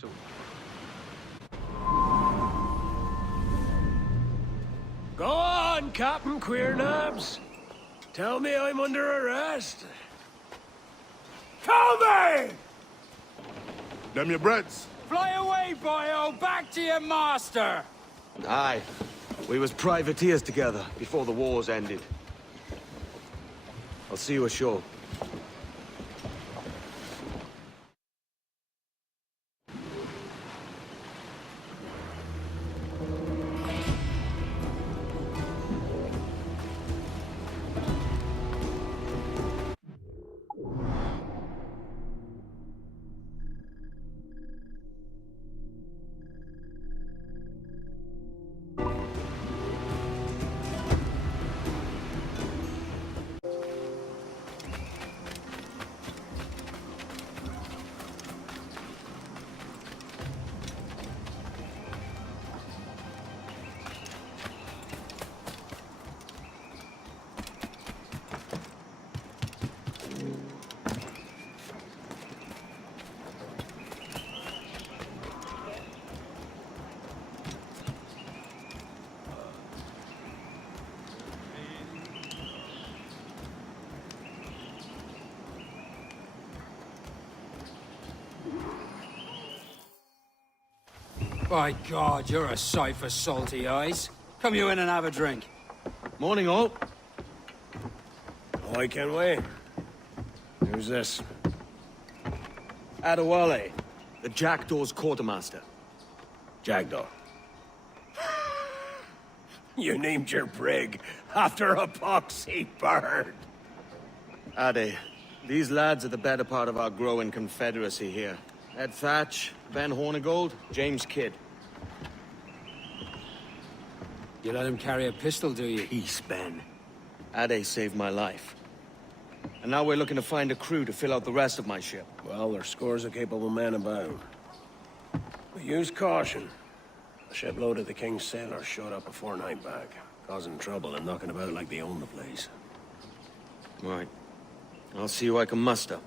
So Go on, Captain Queernabs. Tell me I'm under arrest. Tell me! Them your breads. Fly away, boyo! Back to your master! aye. We was privateers together before the wars ended. I'll see you ashore. By God, you're a sight for salty eyes. Come you in and have a drink. Morning, all. I can wait. Who's this? Adewale, the Jackdaw's quartermaster. Jackdaw. You named your brig after a poxy bird. Ade, these lads are the better part of our growing confederacy here. Ed Thatch, Ben Hornigold, James Kidd. You let him carry a pistol, do you? Peace, Ben. Ade saved my life. And now we're looking to find a crew to fill out the rest of my ship. Well, there's scores of capable men about. But use caution. A shipload of the King's sailors showed up a fortnight back, causing trouble and knocking about like they own the place. Right. I'll see who I can muster.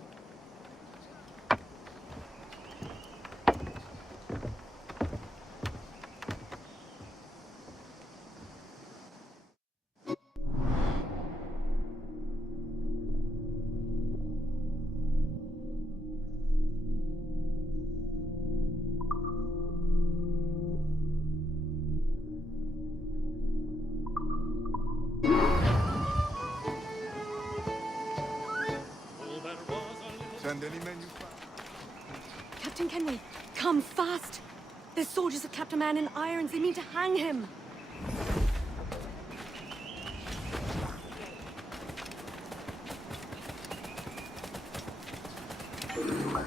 Send any men you find. Captain Kenway, come fast! The soldiers have kept a man in irons. They mean to hang him.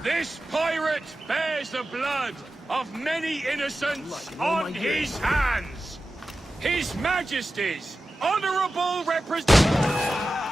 This pirate bears the blood of many innocents on his hands. His Majesty's honorable representative.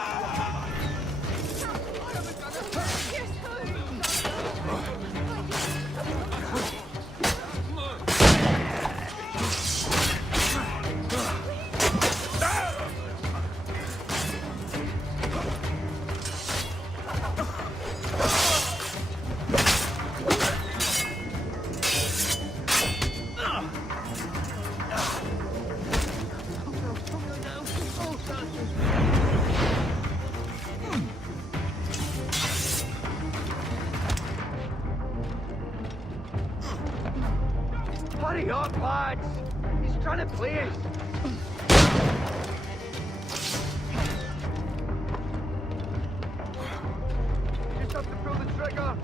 Hurry up, lads! He's trying to play us! Just have to pull the trigger!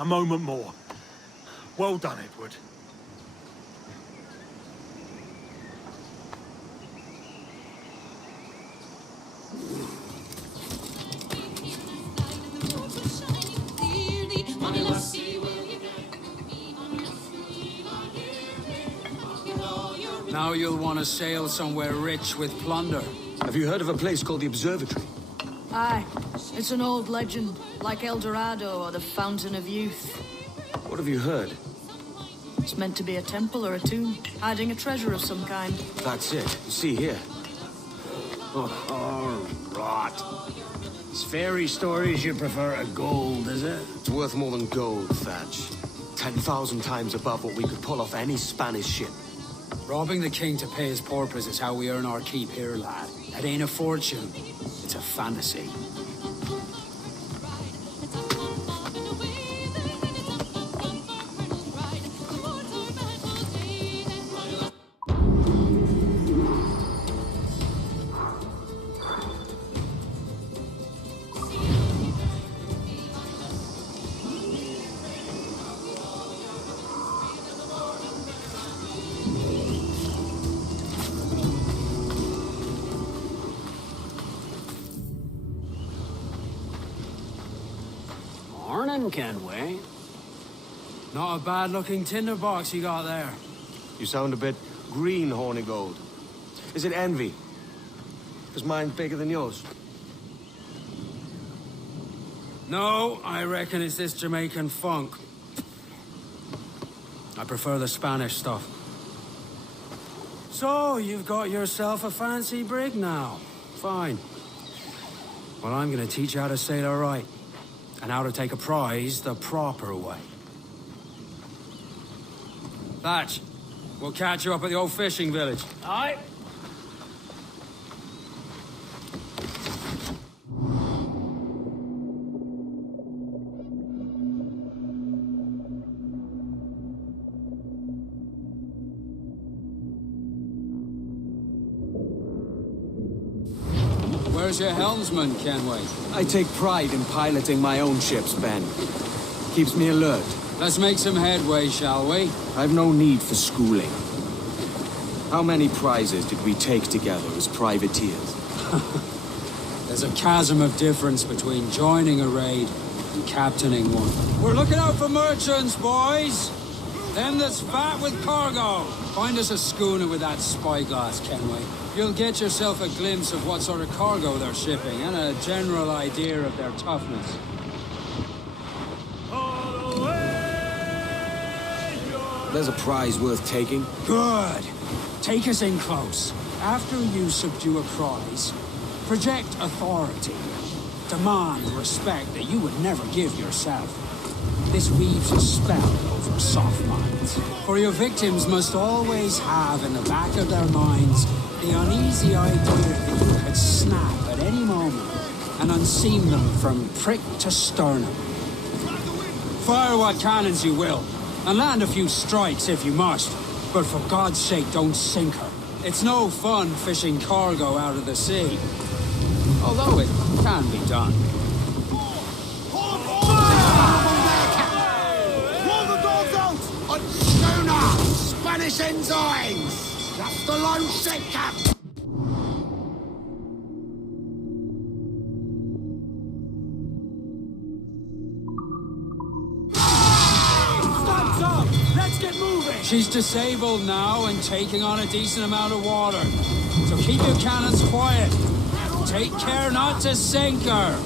A moment more. Well done, Edward. Now you'll want to sail somewhere rich with plunder. Have you heard of a place called the Observatory? Aye. It's an old legend, like El Dorado or the Fountain of Youth. What have you heard? It's meant to be a temple or a tomb, hiding a treasure of some kind. That's it. You see here. Oh, rot. It's fairy stories you prefer to gold, is it? It's worth more than gold, Thatch. 10,000 times above what we could pull off any Spanish ship. Robbing the king to pay his porpoise is how we earn our keep here, lad. It ain't a fortune. It's a fantasy. Morning, Kenway. Not a bad-looking tinderbox you got there. You sound a bit green, Hornigold. Is it envy? Is mine bigger than yours? No, I reckon it's this Jamaican funk. I prefer the Spanish stuff. So, you've got yourself a fancy brig now. Fine. Well, I'm gonna teach you how to sail her right. And how to take a prize the proper way. Thatch, we'll catch you up at the old fishing village. Aye. Where's your helmsman, Kenway? I take pride in piloting my own ships, Ben. Keeps me alert. Let's make some headway, shall we? I've no need for schooling. How many prizes did we take together as privateers? There's a chasm of difference between joining a raid and captaining one. We're looking out for merchants, boys! Them that's fat with cargo! Find us a schooner with that spyglass, Kenway. You'll get yourself a glimpse of what sort of cargo they're shipping, and a general idea of their toughness. There's a prize worth taking. Good! Take us in close. After you subdue a prize, project authority. Demand respect that you would never give yourself. This weaves a spell over soft minds. For your victims must always have in the back of their minds the uneasy idea that you could snap at any moment and unseam them from prick to sternum. Fire what cannons you will, and land a few strikes if you must, but for God's sake don't sink her. It's no fun fishing cargo out of the sea, although it can be done. Roll the dogs out! On schooner! Spanish ensigns! Just a low ship, Cap! Stop's up! Let's get moving! She's disabled now and taking on a decent amount of water. So keep your cannons quiet. Take care not to sink her.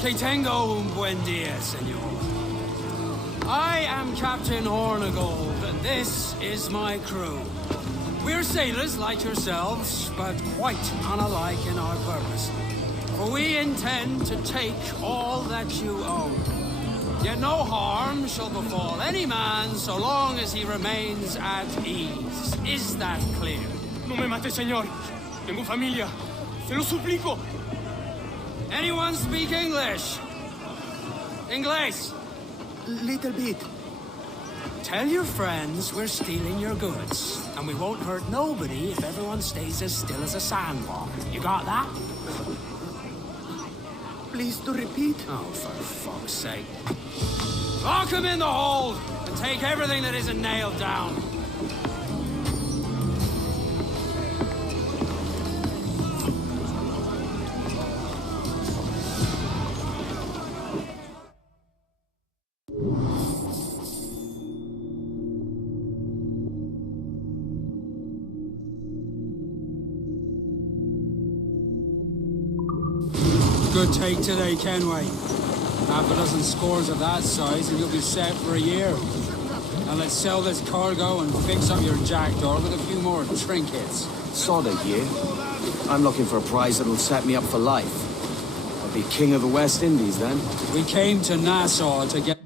Que tengo un buen dia, senor. I am Captain Hornigold, and this is my crew. We're sailors like yourselves, but quite unalike in our purpose. For we intend to take all that you own. Yet no harm shall befall any man so long as he remains at ease. Is that clear? No me mate, señor. Tengo familia. Se lo suplico. Anyone speak English? English? Little bit. Tell your friends we're stealing your goods, and we won't hurt nobody if everyone stays as still as a sandbar. You got that? Please to repeat. Oh, for fuck's sake. Lock him in the hold, and take everything that isn't nailed down. Good take today, Kenway. Half a dozen scores of that size and you'll be set for a year. Now let's sell this cargo and fix up your jackdaw with a few more trinkets. Sod a year. I'm looking for a prize that'll set me up for life. I'll be king of the West Indies then. We came to Nassau to get...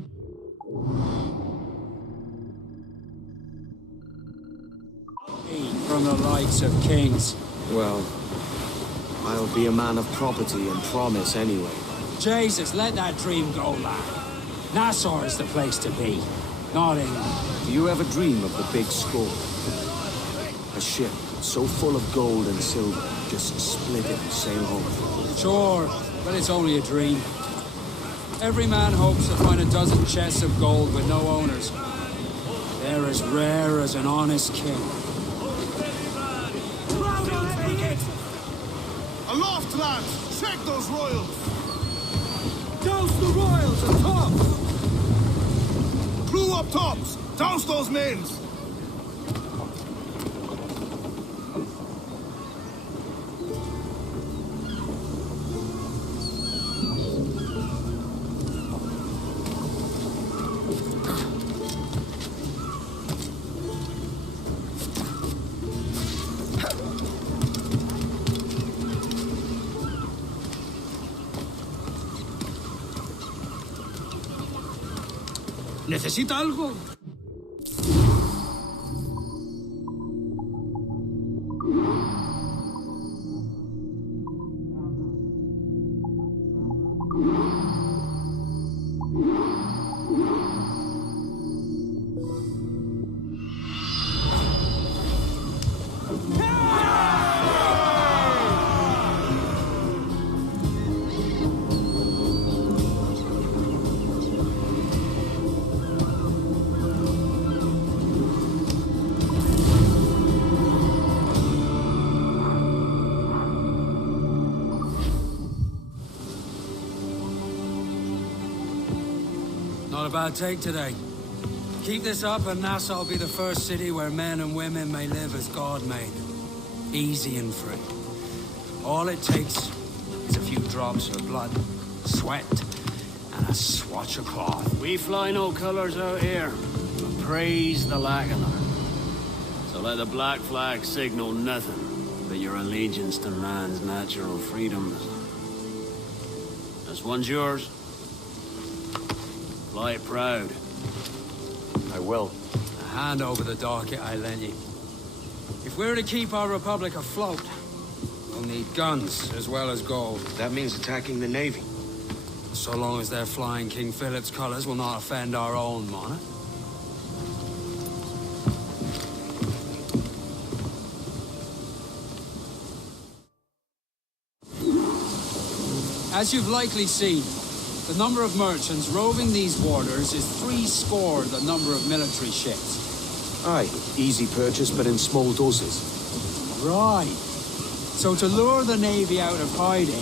from the likes of kings. Well, I'll be a man of property and promise anyway. Jesus, let that dream go, lad. Nassau is the place to be, not England. Do you ever dream of the big score? A ship so full of gold and silver, just split it and sail home. Sure, but it's only a dream. Every man hopes to find a dozen chests of gold with no owners. They're as rare as an honest king. Aloft, lads! Check those royals! Douse the royals and tops! Crew up tops! Douse those names! ¿Necesita algo? Not a bad take today. Keep this up and Nassau will be the first city where men and women may live as God made. Easy and free. All it takes is a few drops of blood, sweat, and a swatch of cloth. We fly no colours out here, but praise the lack of them. So let the black flag signal nothing but your allegiance to man's natural freedoms. This one's yours. Fly it proud. I will. Hand over the docket I lent you. If we're to keep our republic afloat, we'll need guns as well as gold. That means attacking the Navy. So long as they're flying King Philip's colours will not offend our own monarch. As you've likely seen, the number of merchants roving these waters is 70 the number of military ships. Aye, easy purchase, but in small doses. Right. So to lure the Navy out of hiding,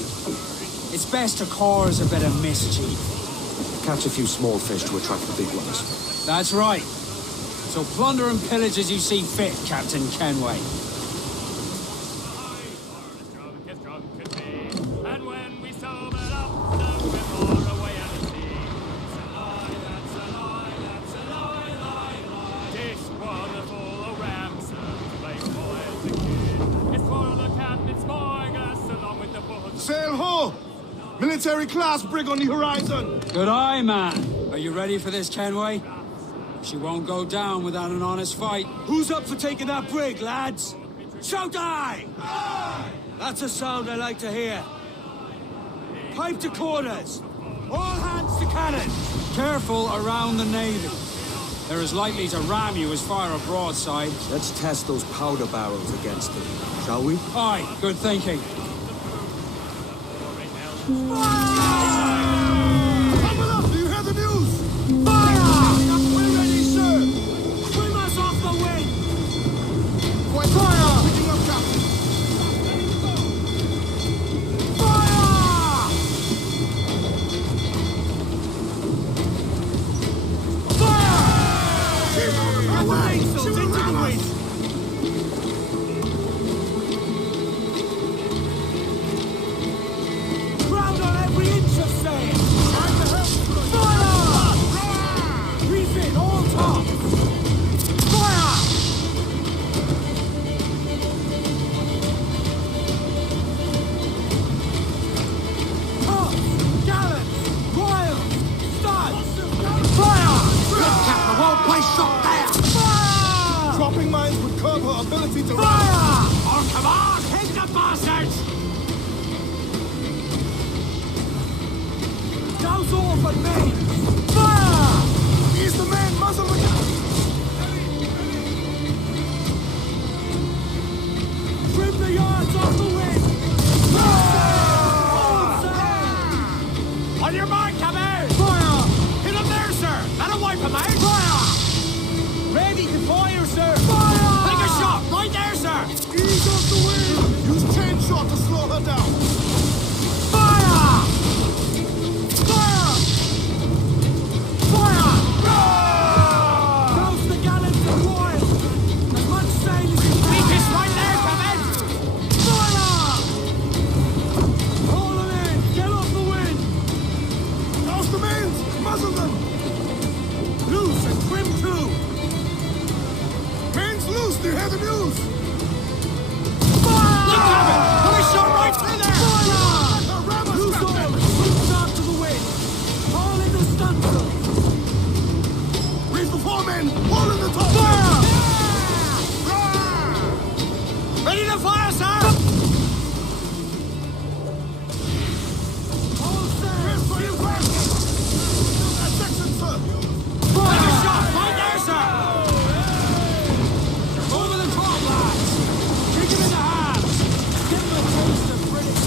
it's best to cause a bit of mischief. Catch a few small fish to attract the big ones. That's right. So plunder and pillage as you see fit, Captain Kenway. Sail ho! Military class brig on the horizon! Good eye, man. Are you ready for this, Kenway? She won't go down without an honest fight. Who's up for taking that brig, lads? Shout aye! That's a sound I like to hear. Pipe to quarters. All hands to cannon. Careful around the Navy. They're as likely to ram you as fire a broadside. Let's test those powder barrels against them, shall we? Aye, good thinking. Open up! Do you hear the news? Fire! We're ready, sir! Swim us off the wind! Fire! Picking up, Captain! Fire! Fire! Away! So into the wind! Crowd on every inch of sail! Fire! Refit all tops! Fire! Tops! Gallants! Royals! Studs! Fire! Captain, the won't place shot there! Fire! Dropping mines would curb her ability to Fire! On command! Hit the bastards! Douse all but me! Fire! Ease the man, muzzle the Trim the yards off the wind! On your mark, come out! Fire! Hit him there, sir! That'll wipe him out! Fire! Ready to fire, sir! Fire! Take a shot! Right there, sir! ease off the wind! Use chain shot to slow her down! Fire! Fire! Fire! Douse the gallants and royals! As much sail as you can! Weakest right there, come in! Fire! Haul them in! Get off the wind! Douse the mains! Muzzle them! Loose and trim too! Mains loose! Do you hear the news? Look, Gavin! Put a shot right through there! Ram us, Loose Captain! oil! Swings out to the wind! Haul in the stunsail! Reef the foremen! Haul in the top! Ready to fire, sir! All sail! That's excellent, sir! Take a shot right there, sir! Over the top, lads! Kick him in the hands! Give him a taste of British...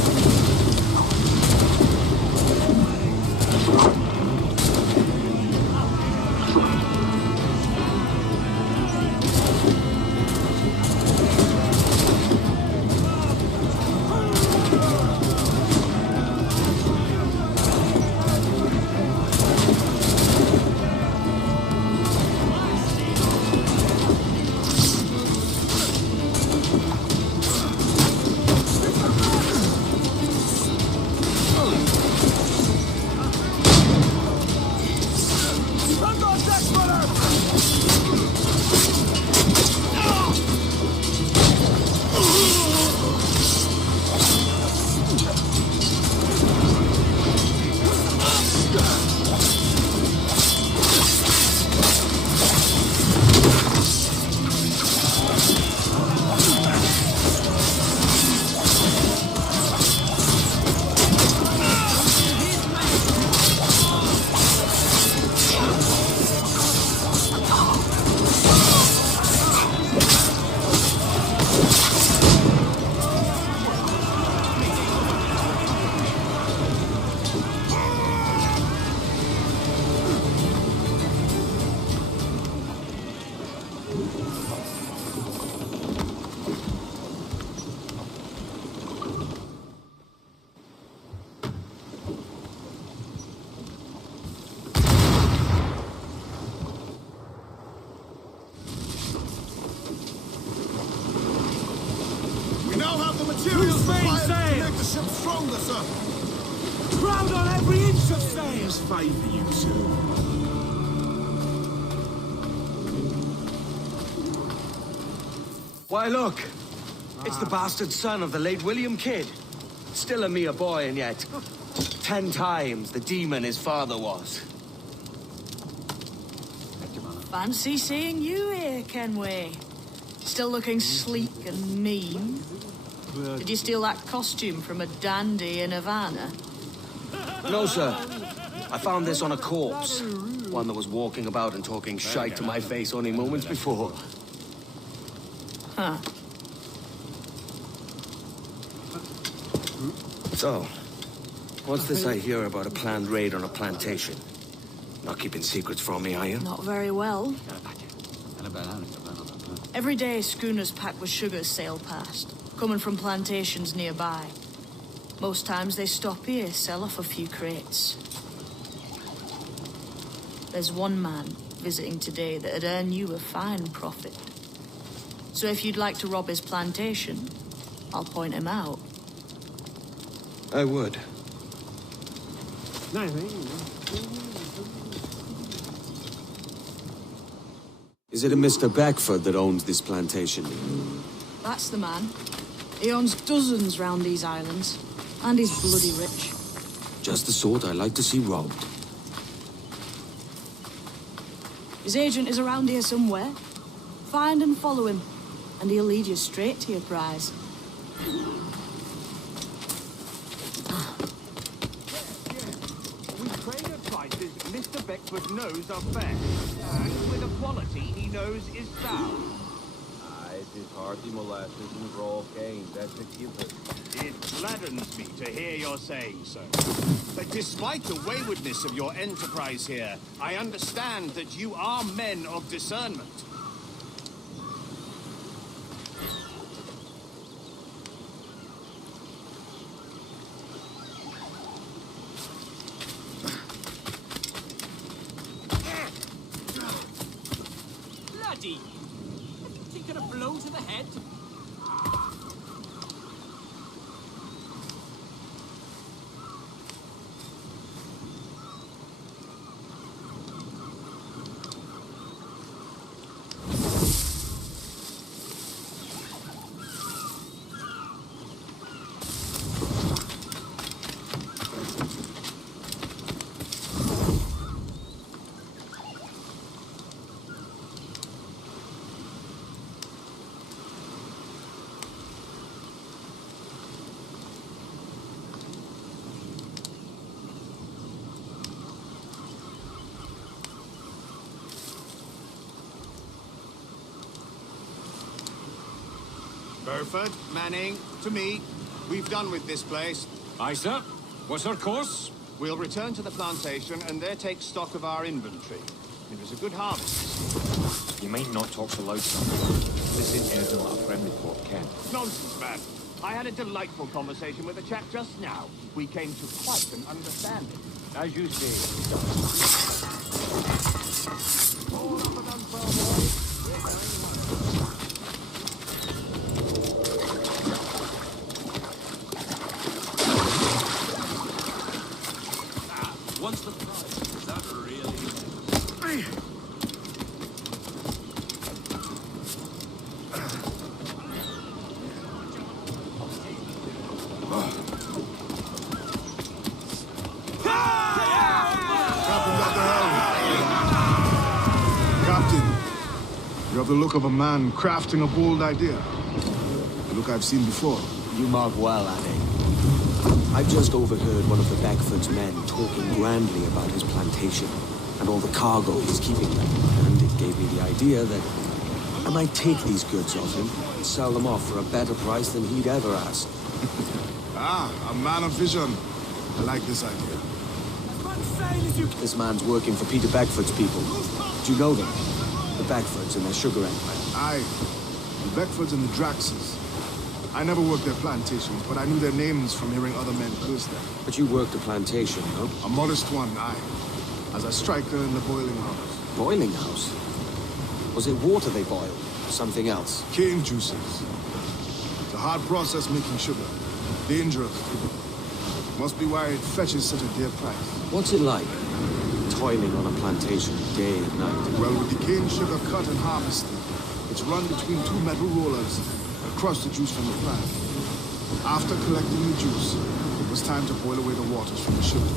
We now have the materials Who's main required to sail? make the ship stronger, sir! Crowd on every inch of sail! Fight for you, sir. Why, look! It's the bastard son of the late William Kidd. Still a mere boy, and yet 10 times the demon his father was. Fancy seeing you here, Kenway. Still looking sleek and mean. Did you steal that costume from a dandy in Havana? No, sir. I found this on a corpse. One that was walking about and talking shite to my face only moments before. Huh. So, what's this I hear about a planned raid on a plantation? Not keeping secrets from me, are you? Not very well. Every day, schooners packed with sugar sail past, coming from plantations nearby. Most times they stop here, sell off a few crates. There's one man visiting today that'd earn you a fine profit. So if you'd like to rob his plantation, I'll point him out. I would. Is it a Mr. Beckford that owns this plantation? That's the man. He owns dozens round these islands. And he's bloody rich. Just the sort I like to see robbed. His agent is around here somewhere. Find and follow him, and he'll lead you straight to your prize. We trade at prices Mr. Beckford knows are fair, and with a quality he knows is sound. It is hearty molasses and raw cane, that's a given. It gladdens me to hear you're saying so. But despite the waywardness of your enterprise here, I understand that you are men of discernment. Bloody! Taking a blow to the head? Burford, Manning, to me. We've done with this place. Aye, sir. What's our course? We'll return to the plantation and there take stock of our inventory. It was a good harvest. You might not talk so loud, son. This is not a friendly port, Ken. Nonsense, man. I had a delightful conversation with a chap just now. We came to quite an understanding. As you say. Hold up and unfurl, boys. What's the price? Is that really... You have the look of a man crafting a bold idea. The look I've seen before. You mark well, Annie. I've just overheard one of the Beckford's men talking grandly about his plantation and all the cargo he's keeping there. And it gave me the idea that I might take these goods off him and sell them off for a better price than he'd ever ask. A man of vision. I like this idea. This man's working for Peter Beckford's people. Do you know them? The Beckfords and their sugar empire. Aye. The Beckfords and the Draxes. I never worked their plantations, but I knew their names from hearing other men curse them. But you worked a plantation, no? A modest one, aye. As a striker in the boiling house. Boiling house? Was it water they boiled? Something else? Cane juices. It's a hard process making sugar. Dangerous. Must be why it fetches such a dear price. What's it like? Toiling on a plantation day and night. Well, with the cane sugar cut and harvested, it's run between two metal rollers that crush the juice from the plant. After collecting the juice, it was time to boil away the waters from the sugar.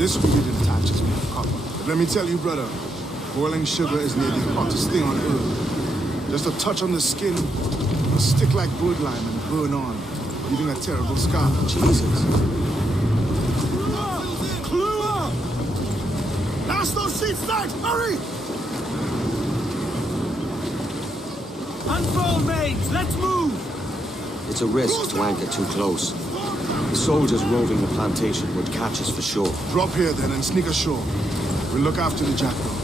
This ingredient attaches made of copper. But let me tell you, brother, Boiling sugar is near the hottest thing on earth. Just a touch on the skin, will stick like wood lime and burn on, leaving a terrible scar. Jesus. Clue up! Last those sheets tight! Hurry! Unfold, mates! Let's move! It's a risk to anchor too close. The soldiers roving the plantation would catch us for sure. Drop here then and sneak ashore. We'll look after the jackal.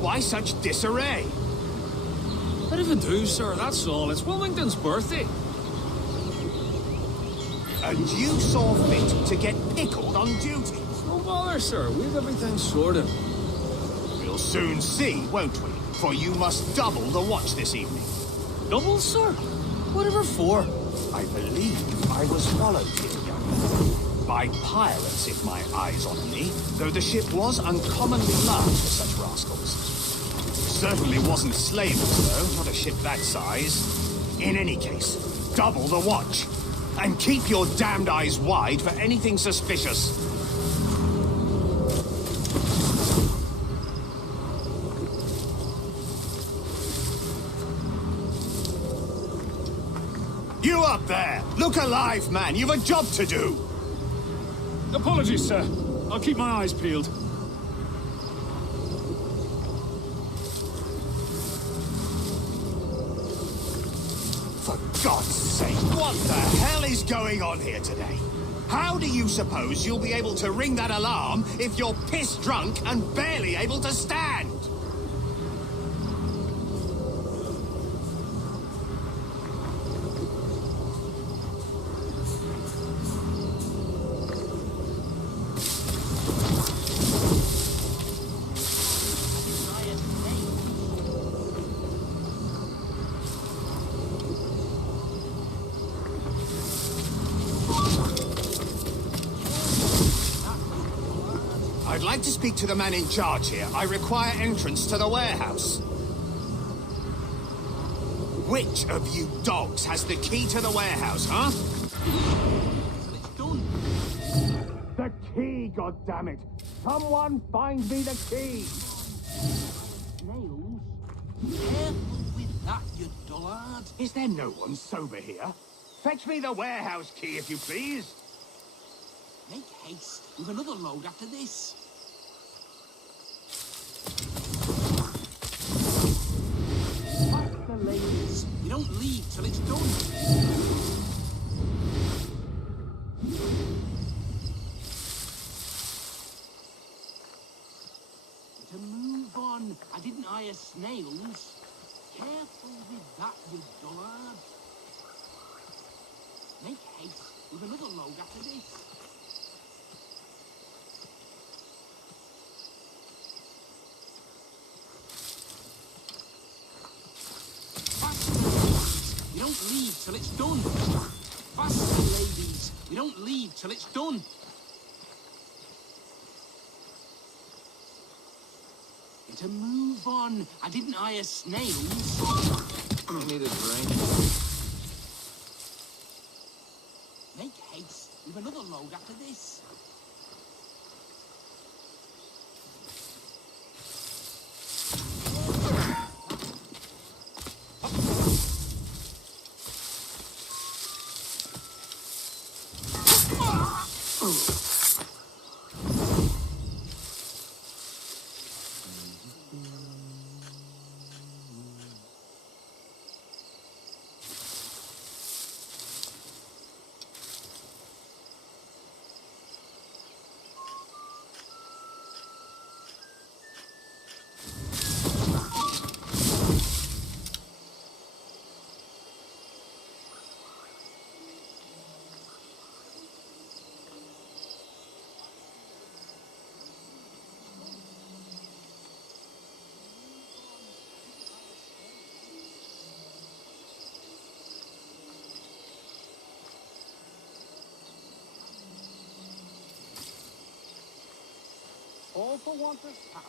Why such disarray? Bit of a do, sir, that's all. It's Wilmington's birthday. And you saw fit to get pickled on duty? No bother, sir. We've everything sorted. We'll soon see, won't we? For you must double the watch this evening. Double, sir? Whatever for? I believe I was followed here, young man. By pirates, if my eye's on me, though the ship was uncommonly large for such rascals. Certainly wasn't slavers, though, not a ship that size. In any case, double the watch. And keep your damned eyes wide for anything suspicious. You up there! Look alive, man! You've a job to do! Apologies, sir. I'll keep my eyes peeled. For God's sake, what the hell is going on here today? How do you suppose you'll be able to ring that alarm if you're piss-drunk and barely able to stand? I'd like to speak to the man in charge here. I require entrance to the warehouse. Which of you dogs has the key to the warehouse, huh? It's done. The key, goddammit! Someone find me the key! Nails? Careful with that, you dullard. Is there no one sober here? Fetch me the warehouse key, if you please. Make haste. We've another load after this. Pass the ladies. We don't leave till it's done. To move on. I didn't hire snails. Careful with that, you dullard. Make haste. We've another load after this. We don't leave till it's done. Faster, ladies. We don't leave till it's done. To move on. I didn't hire snails. I need a drink. Make haste. We've another load after this. All for want of powder?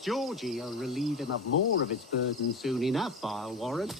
Georgie'll relieve him of more of its burden soon enough, I'll warrant.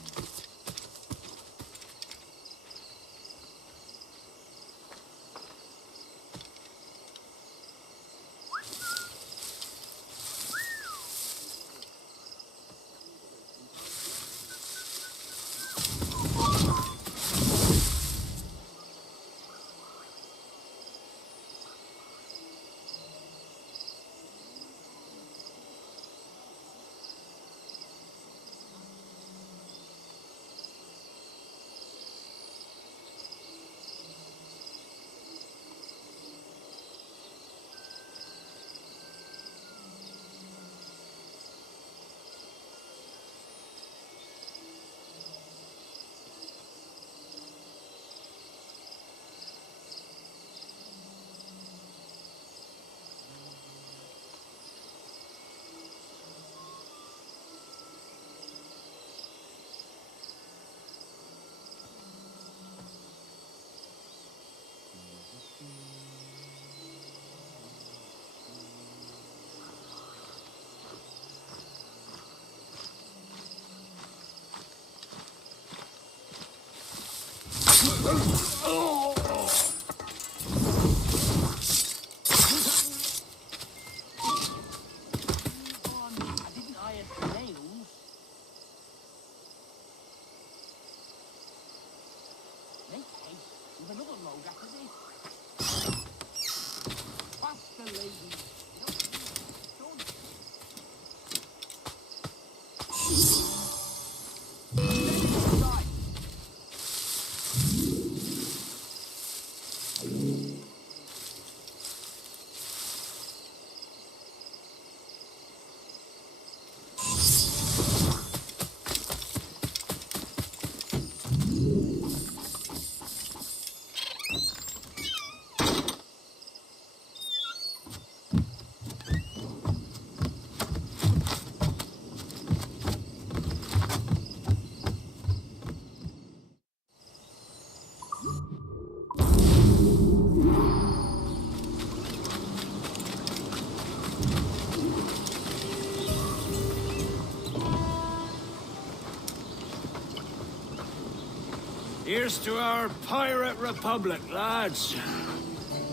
Here's to our pirate republic, lads.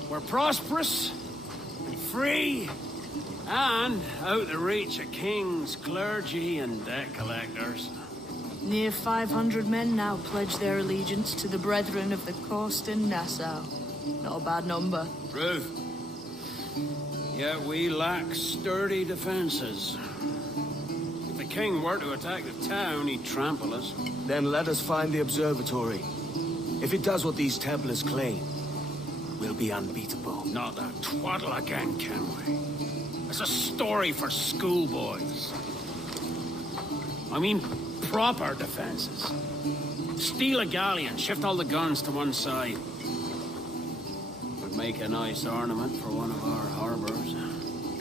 We're prosperous, and free, and out the reach of kings, clergy, and debt collectors. Near 500 men now pledge their allegiance to the Brethren of the Coast in Nassau. Not a bad number. Ruth. Yet we lack sturdy defenses. If the king were to attack the town, he'd trample us. Then let us find the observatory. If it does what these Templars claim, we'll be unbeatable. Not that twaddle again, Kenway. It's a story for schoolboys. I mean, proper defenses. Steal a galleon, shift all the guns to one side. Would make a nice ornament for one of our harbors.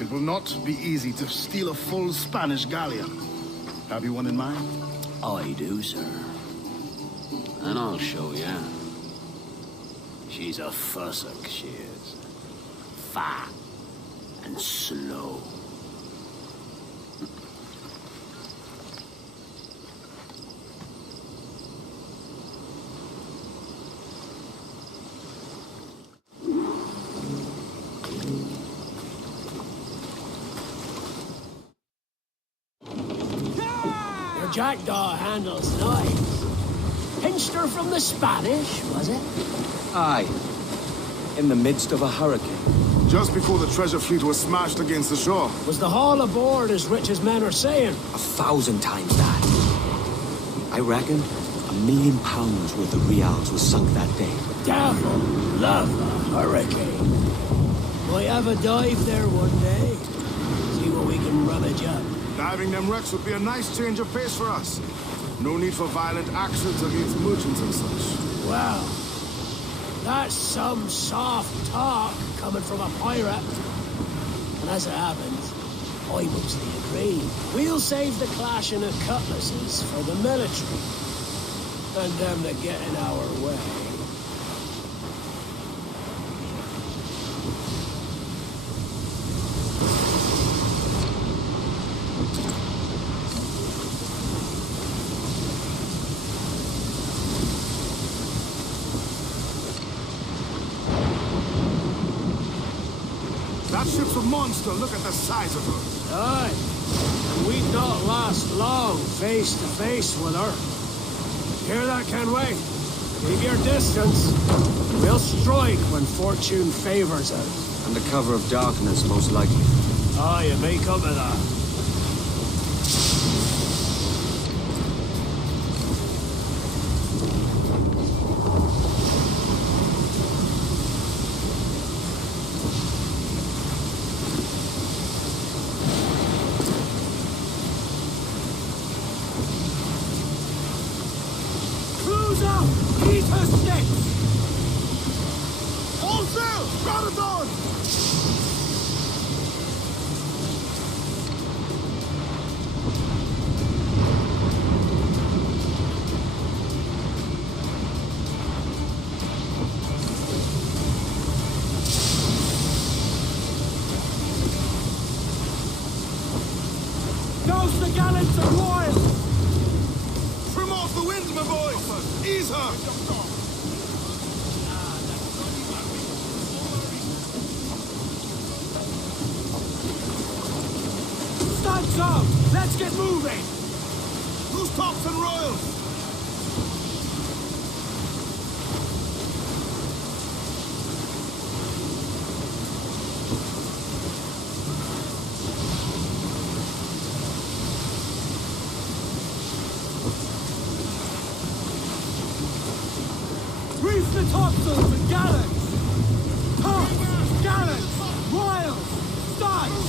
It will not be easy to steal a full Spanish galleon. Have you one in mind? I do, sir. And I'll show you. She's a fussock, she is. Fat and slow. Your jackdaw handles nice. Pinched her from the Spanish, was it? Aye. In the midst of a hurricane. Just before the treasure fleet was smashed against the shore. Was the haul aboard as rich as men are saying? 1,000 times that. I reckon £1 million worth of reals was sunk that day. Devil love a hurricane. Might have a dive there one day. See what we can rummage up. Diving them wrecks would be a nice change of pace for us. No need for violent actions against merchants and such. Well, that's some soft talk coming from a pirate. And as it happens, I mostly agree. We'll save the clashing of cutlasses for the military. And them that get in our way. That ship's a monster. Look at the size of her. Aye. And we'd not last long face to face with her. Hear that, Kenway? Keep your distance. We'll strike when fortune favors us. Under cover of darkness, most likely. Aye, it may come to that. Eat her sticks! All sail! Crowd it on! Douse the gallants and royals! Trim off the wind, my boys! Ease her! Stunts up! Let's get moving! Who's tops and royals? Reef the topsails and gallants! Tops! Gallants! Royals! Studs!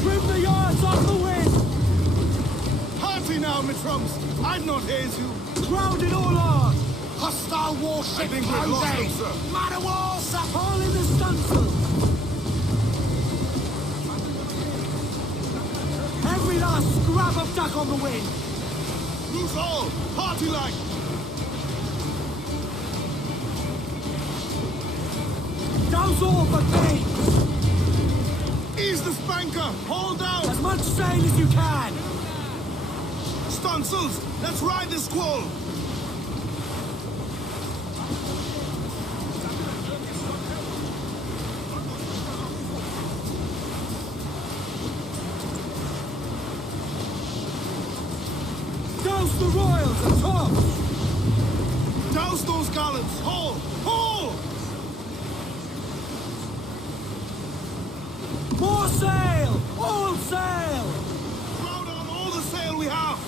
Trim the yards off the wind! Party now, Mitrums! I'd not haze you! Crowd it all on! Hostile warship I think we've lost them, closing! sir. Man of war, sir! All in the stunsail! Every last scrap of duck on the wind! Loose all! Party like! Douse all but me! Ease the spanker! Hold down! As much sail as you can! Stunsails! Let's ride this squall! Douse the royals and tops! Douse those gallants! Haul! Haul! More sail! All sail! Crowd on all the sail we have!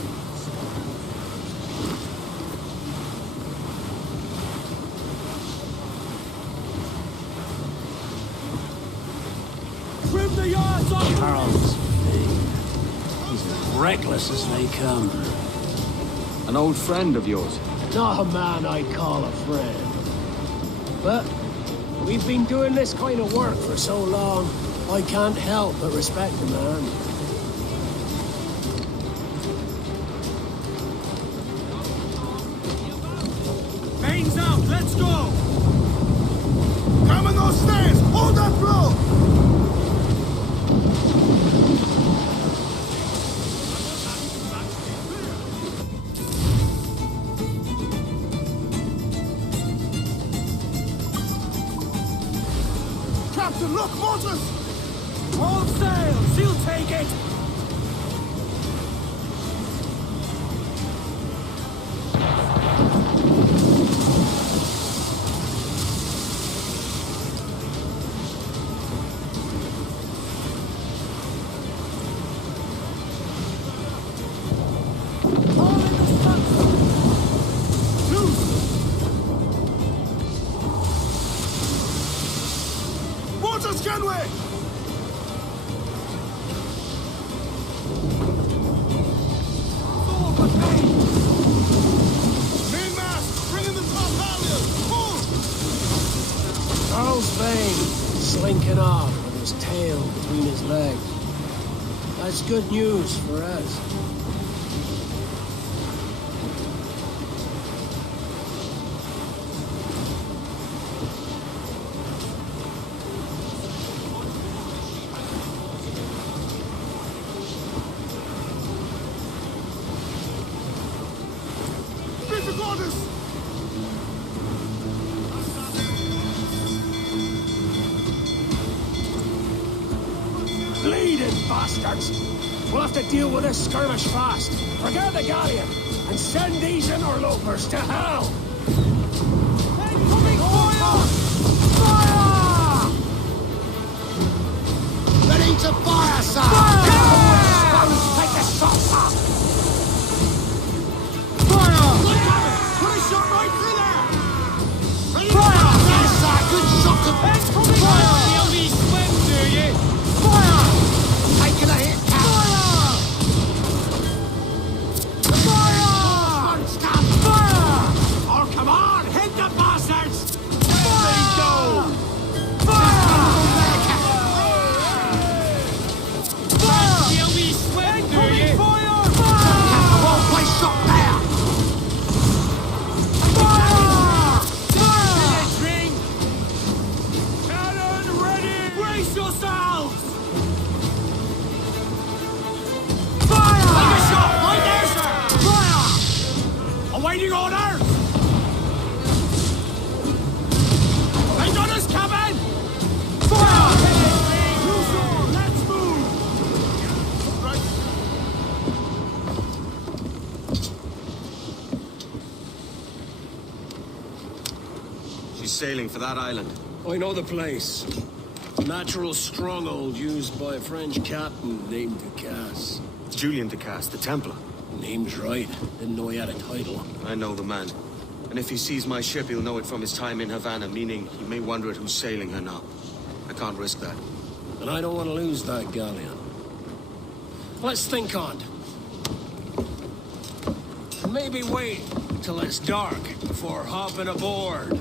Trim the yards off the Charles Fane. He's as reckless as they come. An old friend of yours? Not a man I'd call a friend. But we've been doing this kind of work for so long, I can't help but respect the man. Mains out! Let's go! Come on those stairs! Hold that blow! Captain, look! Mortis! All sail! She'll take it! All in the stunsail! Loose! slinking off with his tail between his legs. That's good news for us. Bleeding bastards! We'll have to deal with this skirmish fast. Forget the galleon, and send these interlopers to hell! Incoming fire! Fire! Ready to fire, sir! Take the shots up! Fire! Put a shot right through there! Ready to fire! Yes, sir! Good shot to Incoming fire! You'll be swim, do you? Fire! Taking a hit, Cap! Fire! Fire! Fire! Oh, come on! Hit the bastards! Fire! Fire! Fire! You'll be swim, do you? Fire! Well placed shot there! Fire! Fire! Cannon ready! Brace yourselves! Fire! Take a shot! Right there, sir! Fire! Awaiting orders! They got us coming! Fire! Let's move! She's sailing for that island. I know the place. Natural stronghold used by a French captain named Ducasse. Julian Ducasse, the Templar. Name's right. Didn't know he had a title. I know the man. And if he sees my ship, he'll know it from his time in Havana, meaning he may wonder at who's sailing her now. I can't risk that. And I don't want to lose that galleon. Let's think on it. Maybe wait till it's dark before hopping aboard.